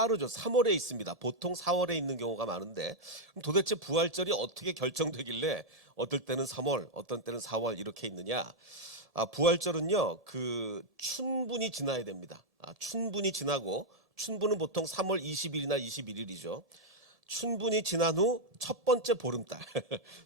빠르죠. 3월에 있습니다. 보통 4월에 있는 경우가 많은데, 그럼 도대체 부활절이 어떻게 결정되길래 어떨 때는 3월, 어떤 때는 4월 이렇게 있느냐? 부활절은요, 춘분이 지나야 됩니다. 춘분이 지나고, 춘분은 보통 3월 20일이나 21일이죠. 춘분이 지난 후 첫 번째 보름달,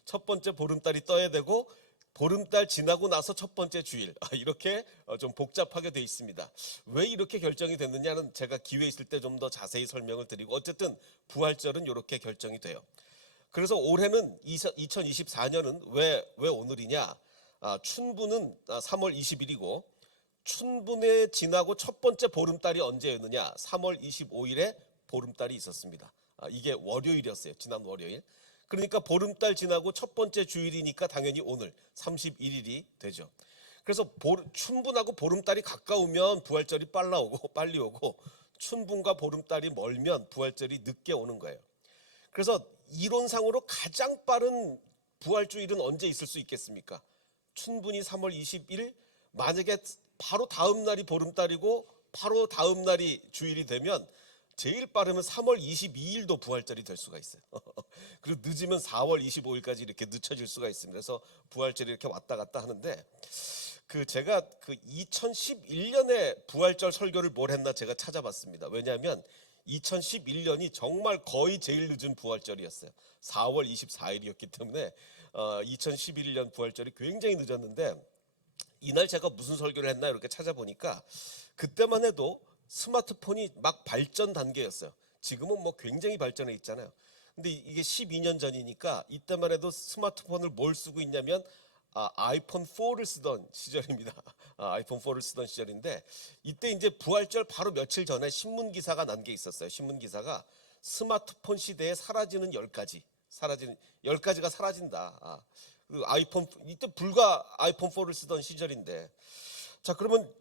첫 번째 보름달이 떠야 되고, 보름달 지나고 나서 첫 번째 주일, 이렇게 좀 복잡하게 돼 있습니다. 왜 이렇게 결정이 됐느냐는 제가 기회 있을 때 좀 더 자세히 설명을 드리고, 어쨌든 부활절은 이렇게 결정이 돼요. 그래서 올해는 2024년은 왜 오늘이냐? 춘분은 3월 20일이고, 춘분에 지나고 첫 번째 보름달이 언제였느냐? 3월 25일에 보름달이 있었습니다. 이게 월요일이었어요. 지난 월요일. 그러니까 보름달 지나고 첫 번째 주일이니까 당연히 오늘 31일이 되죠. 그래서 춘분하고 보름달이 가까우면 부활절이 빨리 오고, 춘분과 보름달이 멀면 부활절이 늦게 오는 거예요. 그래서 이론상으로 가장 빠른 부활주일은 언제 있을 수 있겠습니까? 춘분이 3월 20일, 만약에 바로 다음 날이 보름달이고 바로 다음 날이 주일이 되면 제일 빠르면 3월 22일도 부활절이 될 수가 있어요. 그리고 늦으면 4월 25일까지 이렇게 늦춰질 수가 있습니다. 그래서 부활절이 이렇게 왔다 갔다 하는데, 제가 2011년에 부활절 설교를 뭘 했나 제가 찾아봤습니다. 왜냐하면 2011년이 정말 거의 제일 늦은 부활절이었어요. 4월 24일이었기 때문에 2011년 부활절이 굉장히 늦었는데, 이날 제가 무슨 설교를 했나 이렇게 찾아보니까 그때만 해도 스마트폰이 막 발전 단계였어요. 지금은 뭐 굉장히 발전해 있잖아요. 근데 이게 12년 전이니까 이때만 해도 스마트폰을 뭘 쓰고 있냐면 아이폰 4를 쓰던 시절입니다. 아이폰 4를 쓰던 시절인데, 이때 이제 부활절 바로 며칠 전에 신문 기사가 난 게 있었어요. 신문 기사가 스마트폰 시대에 사라지는 10가지가 사라진다. 이때 불과 아이폰 4를 쓰던 시절인데, 자, 그러면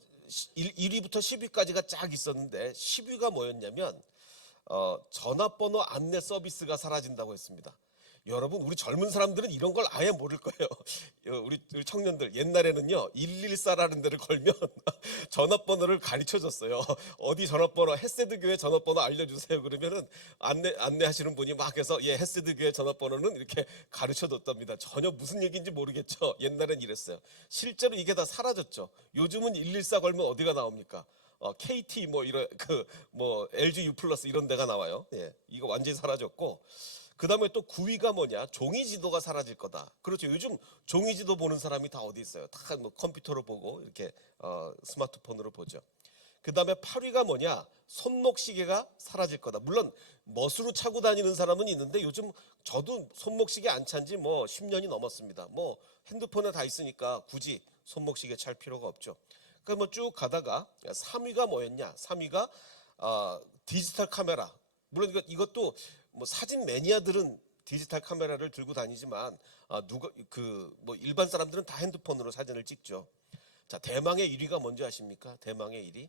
1위부터 10위까지가 쫙 있었는데, 10위가 뭐였냐면 전화번호 안내 서비스가 사라진다고 했습니다. 여러분, 우리 젊은 사람들은 이런 걸 아예 모를 거예요. 우리 청년들, 옛날에는요 114라는 데를 걸면 전화번호를 가르쳐 줬어요. 어디 전화번호, 햇세드 교회 전화번호 알려주세요. 그러면은 안내하시는 분이 막 해서, 예, 햇세드 교회 전화번호는 이렇게 가르쳐 줬답니다. 전혀 무슨 얘기인지 모르겠죠. 옛날엔 이랬어요. 실제로 이게 다 사라졌죠. 요즘은 114 걸면 어디가 나옵니까? KT LG U 플러스 이런 데가 나와요. 예, 이거 완전히 사라졌고, 그 다음에 또 9위가 뭐냐? 종이지도가 사라질 거다. 그렇죠. 요즘 종이지도 보는 사람이 다 어디 있어요? 다 뭐 컴퓨터로 보고 이렇게 스마트폰으로 보죠. 그 다음에 8위가 뭐냐? 손목시계가 사라질 거다. 물론 멋으로 차고 다니는 사람은 있는데, 요즘 저도 손목시계 안 찬 지 뭐 10년이 넘었습니다. 뭐 핸드폰에 다 있으니까 굳이 손목시계 찰 필요가 없죠. 그러니까 뭐 쭉 가다가 3위가 뭐였냐? 3위가 디지털 카메라. 물론 이것도 뭐 사진 매니아들은 디지털 카메라를 들고 다니지만, 일반 사람들은 다 핸드폰으로 사진을 찍죠. 자, 대망의 1위가 뭔지 아십니까? 대망의 1위.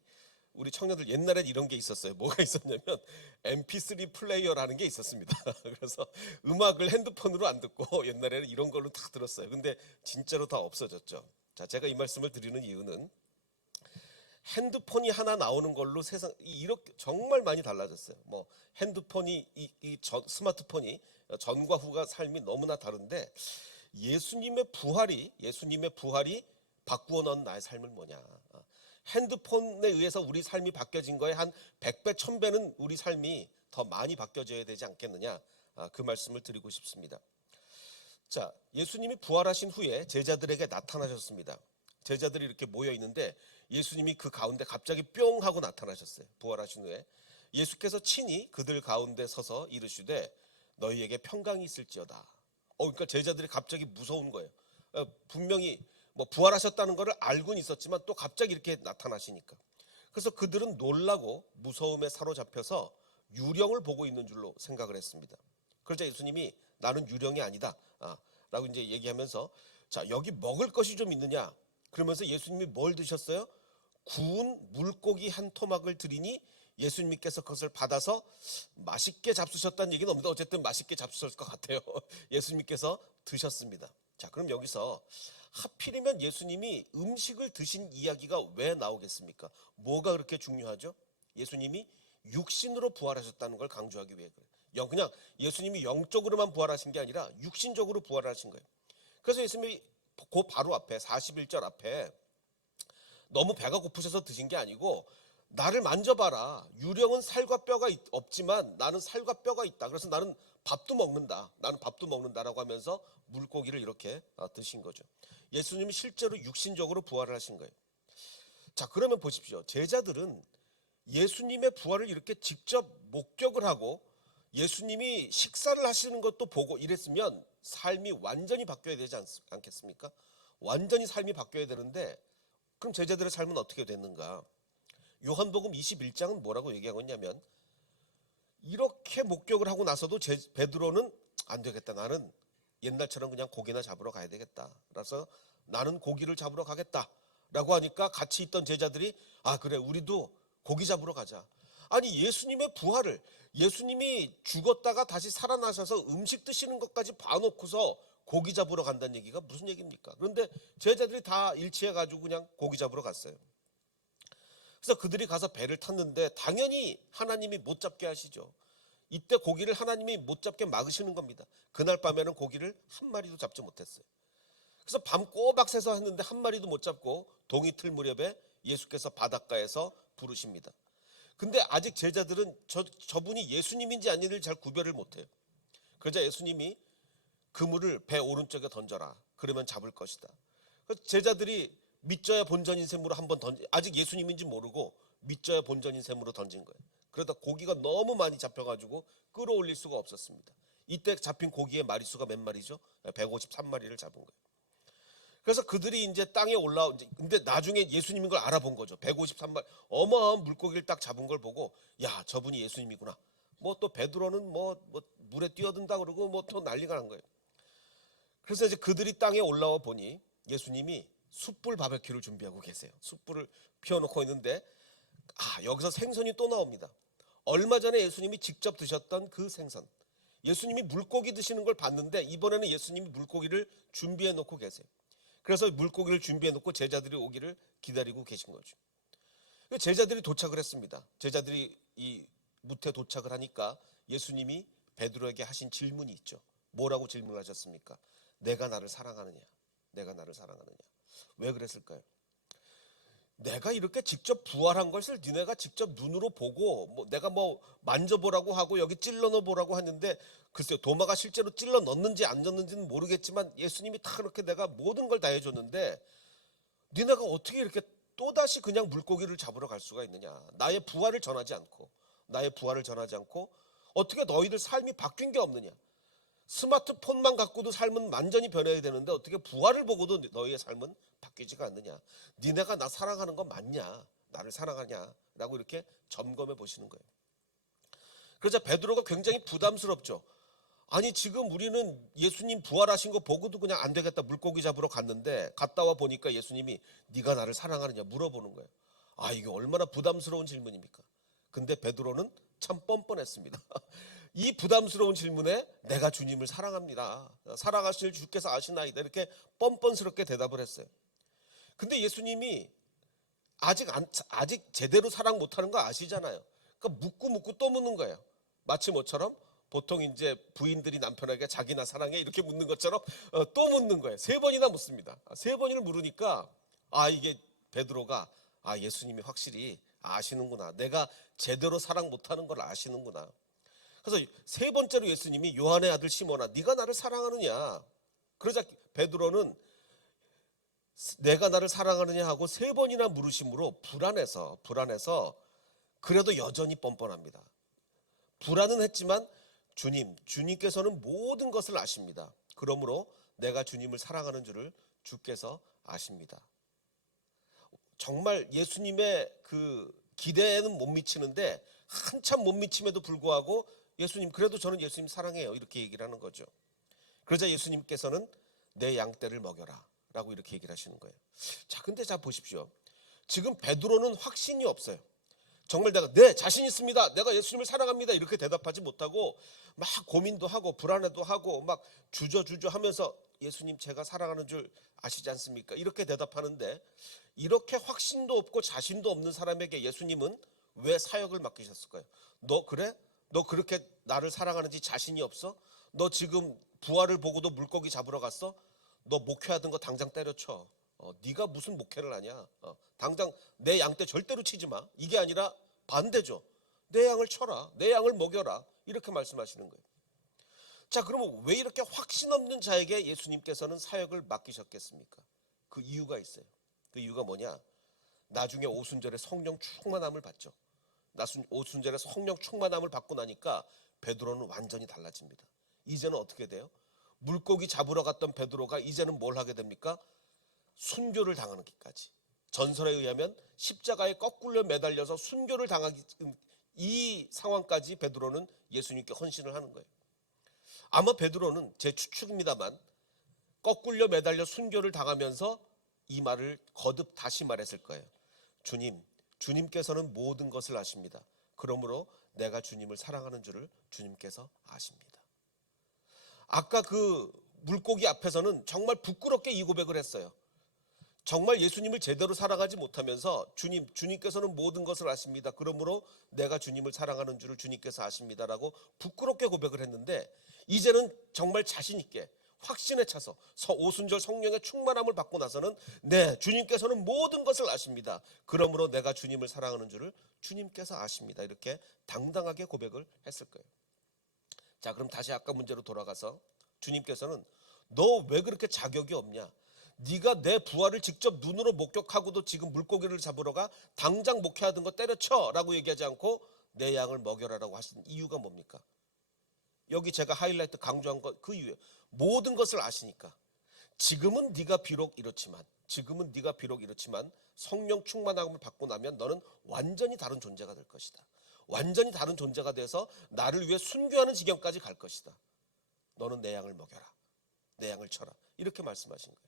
우리 청년들, 옛날엔 이런 게 있었어요. 뭐가 있었냐면 MP3 플레이어라는 게 있었습니다. 그래서 음악을 핸드폰으로 안 듣고 옛날에는 이런 걸로 다 들었어요. 근데 진짜로 다 없어졌죠. 자, 제가 이 말씀을 드리는 이유는, 핸드폰이 하나 나오는 걸로 세상이 이렇게 정말 많이 달라졌어요. 뭐 핸드폰이 스마트폰이 전과 후가 삶이 너무나 다른데, 예수님의 부활이 바꾸어 놓은 나의 삶을 뭐냐? 핸드폰에 의해서 우리 삶이 바뀌어진 거에 한 100배, 1000배는 우리 삶이 더 많이 바뀌어져야 되지 않겠느냐? 그 말씀을 드리고 싶습니다. 자, 예수님이 부활하신 후에 제자들에게 나타나셨습니다. 제자들이 이렇게 모여 있는데, 예수님이 그 가운데 갑자기 뿅 하고 나타나셨어요. 부활하신 후에 예수께서 친히 그들 가운데 서서 이르시되 너희에게 평강이 있을지어다. 그러니까 제자들이 갑자기 무서운 거예요. 분명히 뭐 부활하셨다는 것을 알고는 있었지만 또 갑자기 이렇게 나타나시니까. 그래서 그들은 놀라고 무서움에 사로잡혀서 유령을 보고 있는 줄로 생각을 했습니다. 그러자 예수님이 나는 유령이 아니다 라고 이제 얘기하면서, 자, 여기 먹을 것이 좀 있느냐? 그러면서 예수님이 뭘 드셨어요? 구운 물고기 한 토막을 드리니 예수님께서 그것을 받아서 맛있게 잡수셨다는 얘기는 없는데, 어쨌든 맛있게 잡수셨을 것 같아요. 예수님께서 드셨습니다. 자, 그럼 여기서 하필이면 예수님이 음식을 드신 이야기가 왜 나오겠습니까? 뭐가 그렇게 중요하죠? 예수님이 육신으로 부활하셨다는 걸 강조하기 위해 그래요. 그냥 예수님이 영적으로만 부활하신 게 아니라 육신적으로 부활하신 거예요. 그래서 예수님이 그 바로 앞에 41절 앞에 너무 배가 고프셔서 드신 게 아니고 나를 만져봐라. 유령은 살과 뼈가 없지만 나는 살과 뼈가 있다. 그래서 나는 밥도 먹는다. 나는 밥도 먹는다라고 하면서 물고기를 이렇게 드신 거죠. 예수님이 실제로 육신적으로 부활을 하신 거예요. 자, 그러면 보십시오. 제자들은 예수님의 부활을 이렇게 직접 목격을 하고 예수님이 식사를 하시는 것도 보고 이랬으면 삶이 완전히 바뀌어야 되지 않겠습니까? 완전히 삶이 바뀌어야 되는데 그럼 제자들의 삶은 어떻게 됐는가? 요한복음 21장은 뭐라고 얘기하고 있냐면 이렇게 목격을 하고 나서도 베드로는 안 되겠다. 나는 옛날처럼 그냥 고기나 잡으러 가야 되겠다. 그래서 나는 고기를 잡으러 가겠다. 라고 하니까 같이 있던 제자들이 아 그래 우리도 고기 잡으러 가자. 아니 예수님의 부활을 예수님이 죽었다가 다시 살아나셔서 음식 드시는 것까지 봐놓고서 고기 잡으러 간다는 얘기가 무슨 얘기입니까? 그런데 제자들이 다 일치해가지고 그냥 고기 잡으러 갔어요. 그래서 그들이 가서 배를 탔는데 당연히 하나님이 못 잡게 하시죠. 이때 고기를 하나님이 못 잡게 막으시는 겁니다. 그날 밤에는 고기를 한 마리도 잡지 못했어요. 그래서 밤 꼬박 새서 했는데 한 마리도 못 잡고 동이틀 무렵에 예수께서 바닷가에서 부르십니다. 근데 아직 제자들은 저분이 예수님인지 아닌지를 잘 구별을 못해요. 그러자 예수님이 그물을 배 오른쪽에 던져라. 그러면 잡을 것이다. 그래서 제자들이 믿져야 본전인 셈으로 한번 아직 예수님인지 모르고 믿져야 본전인 셈으로 던진 거예요. 그러다 고기가 너무 많이 잡혀가지고 끌어올릴 수가 없었습니다. 이때 잡힌 고기의 마리수가 몇 마리죠? 153마리를 잡은 거예요. 그래서 그들이 이제 땅에 근데 나중에 예수님인 걸 알아본 거죠. 153마리 어마어마한 물고기를 딱 잡은 걸 보고 야 저분이 예수님이구나. 뭐 또 베드로는 뭐 물에 뛰어든다 그러고 뭐 또 난리가 난 거예요. 그래서 이제 그들이 땅에 올라와 보니 예수님이 숯불 바베큐를 준비하고 계세요. 숯불을 피워놓고 있는데 여기서 생선이 또 나옵니다. 얼마 전에 예수님이 직접 드셨던 그 생선. 예수님이 물고기 드시는 걸 봤는데 이번에는 예수님이 물고기를 준비해 놓고 계세요. 그래서 물고기를 준비해 놓고 제자들이 오기를 기다리고 계신 거죠. 제자들이 도착을 했습니다. 제자들이 이 무태 도착을 하니까 예수님이 베드로에게 하신 질문이 있죠. 뭐라고 질문을 하셨습니까? 내가 나를 사랑하느냐? 내가 나를 사랑하느냐? 왜 그랬을까요? 내가 이렇게 직접 부활한 것을 니네가 직접 눈으로 보고 내가 만져보라고 하고 여기 찔러 넣어보라고 하는데 글쎄요 도마가 실제로 찔러 넣는지 안 넣는지는 모르겠지만 예수님이 다 그렇게 내가 모든 걸 다 해줬는데 니네가 어떻게 이렇게 또다시 그냥 물고기를 잡으러 갈 수가 있느냐? 나의 부활을 전하지 않고 어떻게 너희들 삶이 바뀐 게 없느냐? 스마트폰만 갖고도 삶은 완전히 변해야 되는데 어떻게 부활을 보고도 너희의 삶은 바뀌지가 않느냐? 니네가 나 사랑하는 거 맞냐? 나를 사랑하냐? 라고 이렇게 점검해 보시는 거예요. 그러자 베드로가 굉장히 부담스럽죠. 아니 지금 우리는 예수님 부활하신 거 보고도 그냥 안 되겠다 물고기 잡으러 갔는데 갔다 와 보니까 예수님이 네가 나를 사랑하느냐 물어보는 거예요. 이게 얼마나 부담스러운 질문입니까? 근데 베드로는 참 뻔뻔했습니다. 이 부담스러운 질문에 내가 주님을 사랑합니다. 사랑하실 주께서 아시나이다. 이렇게 뻔뻔스럽게 대답을 했어요. 근데 예수님이 아직 제대로 사랑 못하는 거 아시잖아요. 그러니까 묻고 또 묻는 거예요. 마치 뭐처럼 보통 이제 부인들이 남편에게 자기나 사랑해 이렇게 묻는 것처럼 또 묻는 거예요. 3번이나 묻습니다. 3번을 물으니까 이게 베드로가 예수님이 확실히 아시는구나. 내가 제대로 사랑 못하는 걸 아시는구나. 그래서 3번째로 예수님이 요한의 아들 시몬아 네가 나를 사랑하느냐. 그러자 베드로는 내가 나를 사랑하느냐 하고 3번이나 물으심으로 불안해서 그래도 여전히 뻔뻔합니다. 불안은 했지만 주님께서는 모든 것을 아십니다. 그러므로 내가 주님을 사랑하는 줄을 주께서 아십니다. 정말 예수님의 그 기대에는 못 미치는데 한참 못 미침에도 불구하고 예수님 그래도 저는 예수님 사랑해요 이렇게 얘기를 하는 거죠. 그러자 예수님께서는 내 양떼를 먹여라 라고 이렇게 얘기를 하시는 거예요. 자 근데 보십시오. 지금 베드로는 확신이 없어요. 정말 내가 자신 있습니다. 내가 예수님을 사랑합니다. 이렇게 대답하지 못하고 막 고민도 하고 불안해도 하고 막 주저주저 하면서 예수님 제가 사랑하는 줄 아시지 않습니까? 이렇게 대답하는데 이렇게 확신도 없고 자신도 없는 사람에게 예수님은 왜 사역을 맡기셨을까요? 너 그래? 너 그렇게 나를 사랑하는지 자신이 없어? 너 지금 부활을 보고도 물고기 잡으러 갔어? 너 목회하던 거 당장 때려쳐. 네가 무슨 목회를 하냐? 당장 내 양 떼 절대로 치지 마. 이게 아니라 반대죠. 내 양을 쳐라. 내 양을 먹여라. 이렇게 말씀하시는 거예요. 자, 그러면 왜 이렇게 확신 없는 자에게 예수님께서는 사역을 맡기셨겠습니까? 그 이유가 있어요. 그 이유가 뭐냐? 나중에 오순절에 성령 충만함을 받죠. 오순절에 성령 충만함을 받고 나니까 베드로는 완전히 달라집니다. 이제는 어떻게 돼요? 물고기 잡으러 갔던 베드로가 이제는 뭘 하게 됩니까? 순교를 당하는 길까지. 전설에 의하면 십자가에 거꾸로 매달려서 순교를 당하기, 이 상황까지 베드로는 예수님께 헌신을 하는 거예요. 아마 베드로는 제 추측입니다만 거꾸로 매달려 순교를 당하면서 이 말을 거듭 다시 말했을 거예요. 주님께서는 모든 것을 아십니다. 그러므로 내가 주님을 사랑하는 줄을 주님께서 아십니다. 아까 그 물고기 앞에서는 정말 부끄럽게 이 고백을 했어요. 정말 예수님을 제대로 사랑하지 못하면서 주님께서는 모든 것을 아십니다. 그러므로 내가 주님을 사랑하는 줄을 주님께서 아십니다라고 부끄럽게 고백을 했는데, 이제는 정말 자신 있게 확신에 차서 오순절 성령의 충만함을 받고 나서는 네, 주님께서는 모든 것을 아십니다. 그러므로 내가 주님을 사랑하는 줄을 주님께서 아십니다. 이렇게 당당하게 고백을 했을 거예요. 자, 그럼 다시 아까 문제로 돌아가서 주님께서는 너 왜 그렇게 자격이 없냐? 네가 내 부활을 직접 눈으로 목격하고도 지금 물고기를 잡으러 가? 당장 목회하던 거 때려쳐 라고 얘기하지 않고 내 양을 먹여라라고 하신 이유가 뭡니까? 여기 제가 하이라이트 강조한 것 그 이유예요. 모든 것을 아시니까. 지금은 네가 비록 이렇지만 성령 충만함을 받고 나면 너는 완전히 다른 존재가 될 것이다. 완전히 다른 존재가 돼서 나를 위해 순교하는 지경까지 갈 것이다. 너는 내 양을 먹여라. 내 양을 쳐라. 이렇게 말씀하신 거예요.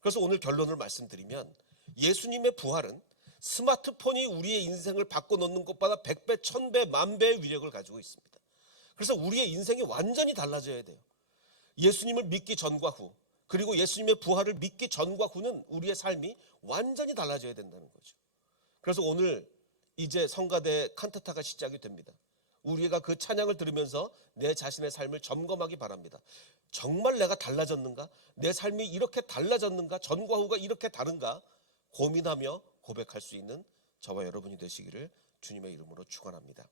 그래서 오늘 결론을 말씀드리면 예수님의 부활은 스마트폰이 우리의 인생을 바꿔놓는 것보다 100배, 1000배, 10,000배의 위력을 가지고 있습니다. 그래서 우리의 인생이 완전히 달라져야 돼요. 예수님을 믿기 전과 후, 그리고 예수님의 부활을 믿기 전과 후는 우리의 삶이 완전히 달라져야 된다는 거죠. 그래서 오늘 이제 성가대 칸타타가 시작이 됩니다. 우리가 그 찬양을 들으면서 내 자신의 삶을 점검하기 바랍니다. 정말 내가 달라졌는가? 내 삶이 이렇게 달라졌는가? 전과 후가 이렇게 다른가? 고민하며 고백할 수 있는 저와 여러분이 되시기를 주님의 이름으로 축원합니다.